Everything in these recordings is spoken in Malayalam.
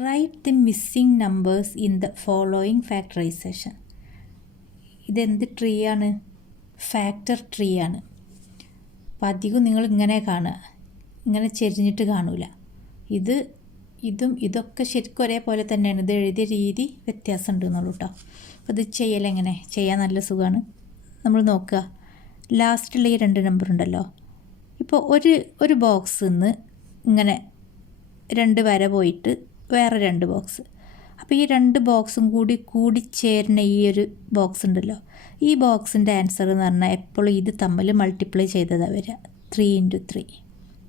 Right the missing numbers in the following factorization. ഇതെന്ത് ട്രീ ആണ്? ഫാക്ടർ ട്രീ ആണ്. അപ്പം അധികം നിങ്ങൾ ഇങ്ങനെ കാണുക, ഇങ്ങനെ ചെരിഞ്ഞിട്ട് കാണൂല. ഇതൊക്കെ ശരിക്കും ഒരേപോലെ തന്നെയാണ്. ഇത് എഴുതിയ രീതി വ്യത്യാസം ഉണ്ടെന്നുള്ളൂ കേട്ടോ. അപ്പോൾ ഇത് ചെയ്യലെങ്ങനെ ചെയ്യാൻ നല്ല സുഖമാണ്. നമ്മൾ നോക്കുക, ലാസ്റ്റുള്ള ഈ 2 നമ്പർ ഉണ്ടല്ലോ. ഇപ്പോൾ ഒരു ബോക്സിൽ നിന്ന് ഇങ്ങനെ 2 വര പോയിട്ട് വേറെ 2 ബോക്സ്. അപ്പോൾ ഈ 2 ബോക്സും കൂടി ചേരുന്ന ഈ ഒരു ബോക്സ് ഉണ്ടല്ലോ, ഈ ബോക്സിൻ്റെ ആൻസർ എന്ന് പറഞ്ഞാൽ എപ്പോഴും ഇത് തമ്മിൽ മൾട്ടിപ്ലൈ ചെയ്തതാണ് വരിക. 3 × 3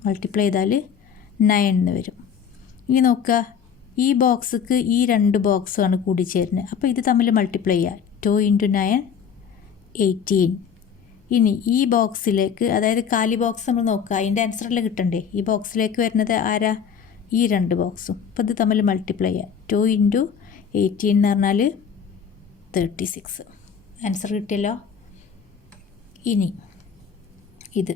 മൾട്ടിപ്ലൈ ചെയ്താൽ 9 എന്ന് വരും. ഇനി നോക്കുക, ഈ ബോക്സിക്ക് ഈ 2 ബോക്സുമാണ് കൂടി ചേരുന്നത്. അപ്പോൾ ഇത് തമ്മിൽ മൾട്ടിപ്ലൈ ചെയ്യുക. 2 × 9 18. ഇനി ഈ ബോക്സിലേക്ക്, അതായത് കാലി ബോക്സ് നമ്മൾ നോക്കുക, അതിൻ്റെ ആൻസറെല്ലാം കിട്ടണ്ടേ. ഈ ബോക്സിലേക്ക് വരുന്നത് ആരാ? ഈ 2 ബോക്സും. അപ്പോൾ ഇത് തമ്മിൽ മൾട്ടിപ്ലൈ ചെയ്യുക. 2 × 18 എന്ന് പറഞ്ഞാൽ 36. ആൻസർ കിട്ടിയല്ലോ. ഇനി ഇത്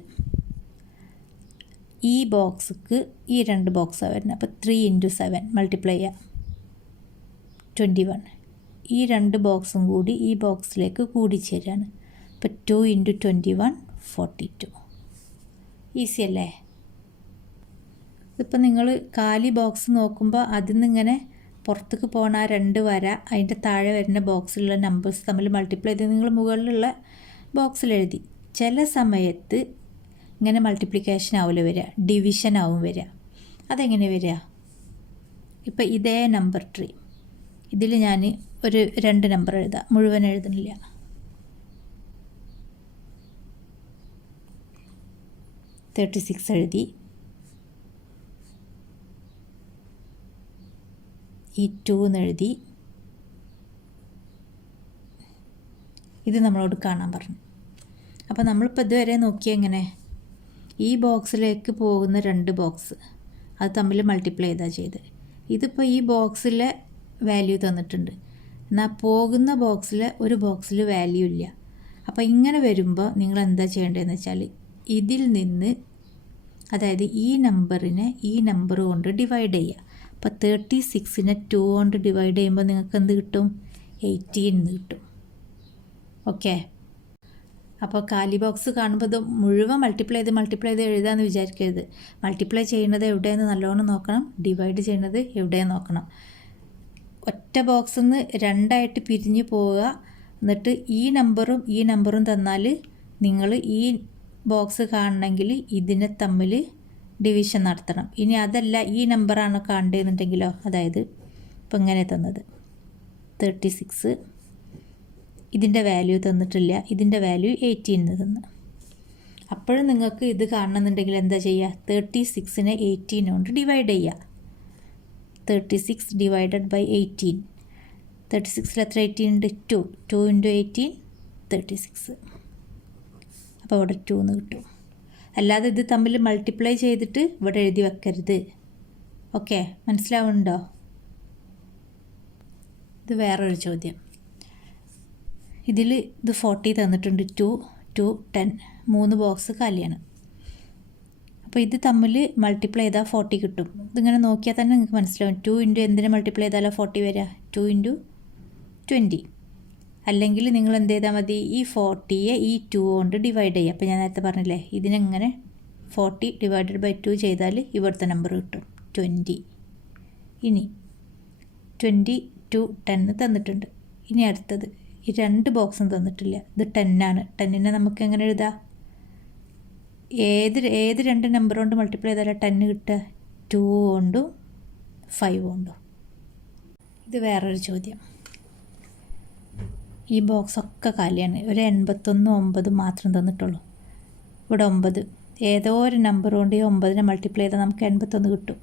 ഈ ബോക്സിക്ക് ഈ 2 ബോക്സാണ് വരുന്നത്. അപ്പോൾ 3 × 7 മൾട്ടിപ്ലൈ ചെയ്യുക. 21. ഈ 2 ബോക്സും കൂടി ഈ ബോക്സിലേക്ക് കൂടിച്ചേരാണ്. അപ്പോൾ 2 × 21 42. ഈസി അല്ലേ? ഇതിപ്പോൾ നിങ്ങൾ കാലി ബോക്സ് നോക്കുമ്പോൾ അതിൽ നിന്നിങ്ങനെ പുറത്തേക്ക് പോകണ ആ 2 വര, അതിൻ്റെ താഴെ വരുന്ന ബോക്സിലുള്ള നമ്പേഴ്സ് തമ്മിൽ മൾട്ടിപ്ലൈ ചെയ്ത് നിങ്ങൾ മുകളിലുള്ള ബോക്സിൽ എഴുതി. ചില സമയത്ത് ഇങ്ങനെ മൾട്ടിപ്ലിക്കേഷൻ ആവില്ല വരിക, ഡിവിഷൻ ആവും വരിക. അതെങ്ങനെ വരിക? ഇപ്പോൾ ഇതേ നമ്പർ ട്രീ, ഇതിൽ ഞാൻ ഒരു 2 നമ്പർ എഴുതാം, മുഴുവൻ എഴുതുന്നില്ല. എഴുതി, ഈ 2 എന്ന് എഴുതി. ഇത് നമ്മളോട് കാണാൻ പറഞ്ഞു. അപ്പോൾ നമ്മളിപ്പോൾ ഇതുവരെ നോക്കിയാൽ എങ്ങനെ, ഈ ബോക്സിലേക്ക് പോകുന്ന 2 ബോക്സ് അത് തമ്മിൽ മൾട്ടിപ്ലൈ ചെയ്താൽ ചെയ്ത്. ഇതിപ്പോൾ ഈ ബോക്സിലെ വാല്യൂ തന്നിട്ടുണ്ട്, എന്നാൽ പോകുന്ന ഒരു ബോക്സിൽ വാല്യൂ ഇല്ല. അപ്പോൾ ഇങ്ങനെ വരുമ്പോൾ നിങ്ങൾ എന്താ ചെയ്യേണ്ടതെന്ന് വെച്ചാൽ, ഇതിൽ നിന്ന്, അതായത് ഈ നമ്പറിനെ ഈ നമ്പർ കൊണ്ട് ഡിവൈഡ് ചെയ്യുക. അപ്പോൾ 36നെ 2 കൊണ്ട് ഡിവൈഡ് ചെയ്യുമ്പോൾ നിങ്ങൾക്ക് എന്ത് കിട്ടും? 18 എന്ന് കിട്ടും. ഓക്കെ. അപ്പോൾ കാലി ബോക്സ് കാണുമ്പോൾ ഇത് മുഴുവൻ മൾട്ടിപ്ലൈ ചെയ്ത് എഴുതാമെന്ന് വിചാരിക്കരുത്. മൾട്ടിപ്ലൈ ചെയ്യുന്നത് എവിടെയെന്ന് നല്ലോണം നോക്കണം, ഡിവൈഡ് ചെയ്യുന്നത് എവിടെയെന്ന് നോക്കണം. ഒറ്റ ബോക്സിൽ നിന്ന് 2ആയിട്ട് പിരിഞ്ഞു പോവുക. എന്നിട്ട് ഈ നമ്പറും തന്നാൽ നിങ്ങൾ ഈ ബോക്സ് കാണണമെങ്കിൽ ഇതിനെ തമ്മിൽ ഡിവിഷൻ നടത്തണം. ഇനി അതല്ല, ഈ നമ്പറാണ് കാണേണ്ടതെന്നുണ്ടെങ്കിലോ, അതായത് ഇപ്പം ഇങ്ങനെ തന്നത് 36, ഇതിൻ്റെ വാല്യൂ തന്നിട്ടില്ല, ഇതിൻ്റെ വാല്യൂ 18 എന്ന് തന്നു. അപ്പോഴും നിങ്ങൾക്ക് ഇത് കാണണമെന്നുണ്ടെങ്കിൽ എന്താ ചെയ്യുക? 36നെ 18 കൊണ്ട് ഡിവൈഡ് ചെയ്യുക. 36 ഡിവൈഡഡ് ബൈ 18. 36ൽ എത്ര 18 ഉണ്ട്? 2. 2 × 18 36. അപ്പോൾ ഇവിടെ 2 എന്ന് കിട്ടും. അല്ലാതെ ഇത് തമ്മിൽ മൾട്ടിപ്ലൈ ചെയ്തിട്ട് ഇവിടെ എഴുതി വെക്കരുത്. ഓക്കെ, മനസ്സിലാവുന്നുണ്ടോ? ഇത് വേറൊരു ചോദ്യം. ഇത് 40 തന്നിട്ടുണ്ട്. 2, 2, 10 3 ബോക്സ് കാലിയാണ്. അപ്പോൾ ഇത് തമ്മിൽ മൾട്ടിപ്ലൈ ചെയ്താൽ 40 കിട്ടും. ഇതിങ്ങനെ നോക്കിയാൽ തന്നെ നിങ്ങൾക്ക് മനസ്സിലാവും. 2 × എന്തിനെ മൾട്ടിപ്ലൈ ചെയ്താലോ 40 വരിക? 2 × 20. അല്ലെങ്കിൽ നിങ്ങൾ എന്ത് ചെയ്താൽ മതി? ഈ 40യെ ഈ 2 കൊണ്ട് ഡിവൈഡ് ചെയ്യുക. അപ്പോൾ ഞാൻ നേരത്തെ പറഞ്ഞില്ലേ, ഇതിനെങ്ങനെ 40 ഡിവൈഡഡ് ബൈ 2 ചെയ്താൽ ഇവിടുത്തെ നമ്പർ കിട്ടും 20. ഇനി 20, 2, 10 തന്നിട്ടുണ്ട്. ഇനി അടുത്തത് ഈ 2 ബോക്സും തന്നിട്ടില്ല. ഇത് 10 ആണ്. 10നെ നമുക്ക് എങ്ങനെ എഴുതാം? ഏത് 2 നമ്പർ കൊണ്ട് മൾട്ടിപ്ലൈ ചെയ്താലും 10 കിട്ടുക? 2 കൊണ്ടും 5 കൊണ്ടും. ഇത് വേറൊരു ചോദ്യം. ഈ ബോക്സൊക്കെ കാലിയാണ്. ഒരു 81, 9 മാത്രം തന്നിട്ടുള്ളൂ. ഇവിടെ 9, ഏതോ ഒരു നമ്പർ കൊണ്ട് ഈ 9നെ മൾട്ടിപ്ലൈ ചെയ്താൽ നമുക്ക് 81 കിട്ടും.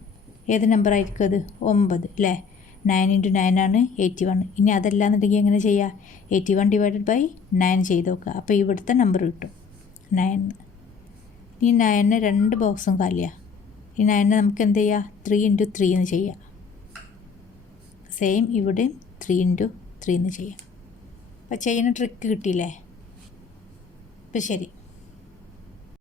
ഏത് നമ്പർ ആയിരിക്കും അത്? 9 അല്ലേ? 9 × 9 ആണ് 81. ഇനി അതല്ലാന്നുണ്ടെങ്കിൽ എങ്ങനെ ചെയ്യുക? 81 ഡിവൈഡഡ് ബൈ 9 ചെയ്ത് നോക്കുക. അപ്പോൾ ഇവിടുത്തെ നമ്പർ കിട്ടും 9. ഈ 9നെ 2 ബോക്സും കാലിയാണ്. ഈ 9നെ നമുക്ക് എന്ത് ചെയ്യുക? 3 × 3 എന്ന് ചെയ്യുക. സെയിം ഇവിടെയും 3 × 3 എന്ന് ചെയ്യാം. അപ്പോൾ ചെയ്യുന്ന ട്രിക്ക് കിട്ടിയില്ലേ? അപ്പോൾ ശരി.